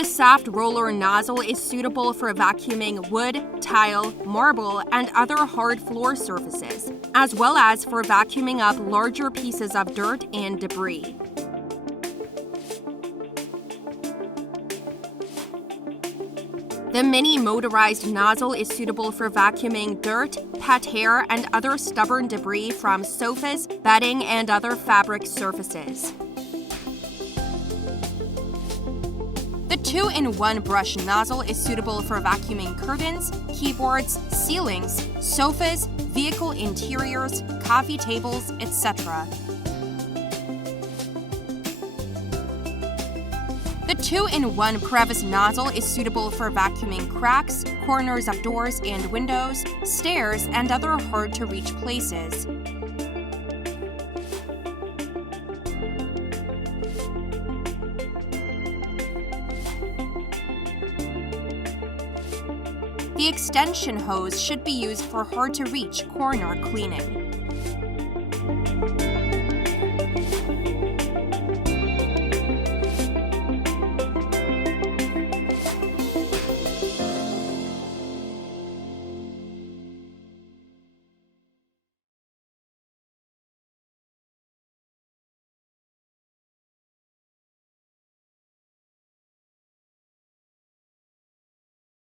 The soft roller nozzle is suitable for vacuuming wood, tile, marble, and other hard floor surfaces, as well as for vacuuming up larger pieces of dirt and debris. The mini-motorized nozzle is suitable for vacuuming dirt, pet hair, and other stubborn debris from sofas, bedding, and other fabric surfaces. The 2-in-1 brush nozzle is suitable for vacuuming curtains, keyboards, ceilings, sofas, vehicle interiors, coffee tables, etc. The 2-in-1 Crevice Nozzle is suitable for vacuuming cracks, corners of doors and windows, stairs, and other hard-to-reach places. The extension hose should be used for hard-to-reach corner cleaning.